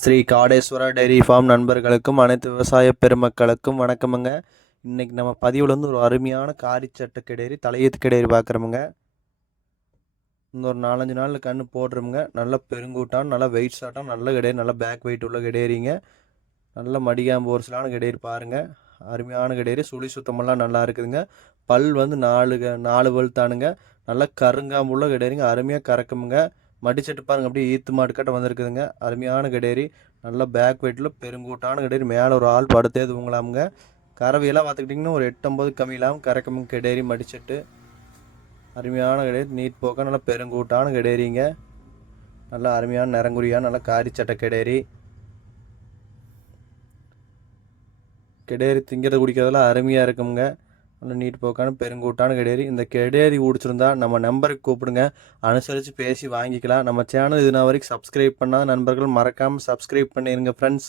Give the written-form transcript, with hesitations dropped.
Sri Kadeswara dairy farm நண்பர்களுக்கும் அனைத்து விவசாய பெருமக்களுக்கும் வணக்கமுங்க. இன்றைக்கி நம்ம பதிவில் வந்து ஒரு அருமையான காரிச்சட்டை கிடையாது தலையீத்து கிடையாது பார்க்குறோமுங்க. இந்த ஒரு 4-5 நாளில் கன்று போடுறோமுங்க. நல்ல பெருங்கூட்டான், நல்லா வெயிட் சாட்டம், நல்ல கிடையாது, நல்ல பேக் வெயிட் உள்ள கிடையாதுங்க. நல்ல மடிகாம்பு ஒரிசலான கிடையாது பாருங்கள். அருமையான கிடையாது, சுழி சுத்தமெல்லாம் நல்லா இருக்குதுங்க. பல் வந்து 4 பல் தானுங்க. நல்லா கருங்காம்பு உள்ள கிடையாதுங்க. அருமையாக கறக்குமுங்க. மடிச்சட்டு பாருங்கள், அப்படியே ஈத்து மாட்டுக்கட்ட வந்திருக்குதுங்க. அருமையான கிடையாது, நல்லா பேக் வெயிட்டில் பெருங்கூட்டான கிடையாது. மேலே ஒரு ஆள் படுத்தே தூங்கலாமுங்க. கறவையெல்லாம் பார்த்துக்கிட்டிங்கன்னா ஒரு 8-9 கம்மி இல்லாமல் கறக்குமுங்க கிடையாது மடிச்சட்டு. அருமையான கிடையாது, நீட் போக்க நல்லா பெருங்கூட்டான கிடையாதுங்க. நல்லா அருமையான நிறங்குறியான நல்லா காரிச்சட்டை கிடையாது. கெடேரி திங்கிறது குடிக்கிறதெல்லாம் அருமையாக இருக்குங்க. நல்லா நீட் போக்கான பெருங்கூட்டான கெடேரி. இந்த கெடேரி பிடிச்சிருந்தா நம்ம நம்பருக்கு கூப்பிடுங்க, அனுசரித்து பேசி வாங்கிக்கலாம். நம்ம சேனல் இது நான் வரைக்கும் சப்ஸ்கிரைப் பண்ணாத நண்பர்கள் மறக்காமல் சப்ஸ்கிரைப் பண்ணிடுங்க ஃப்ரெண்ட்ஸ்.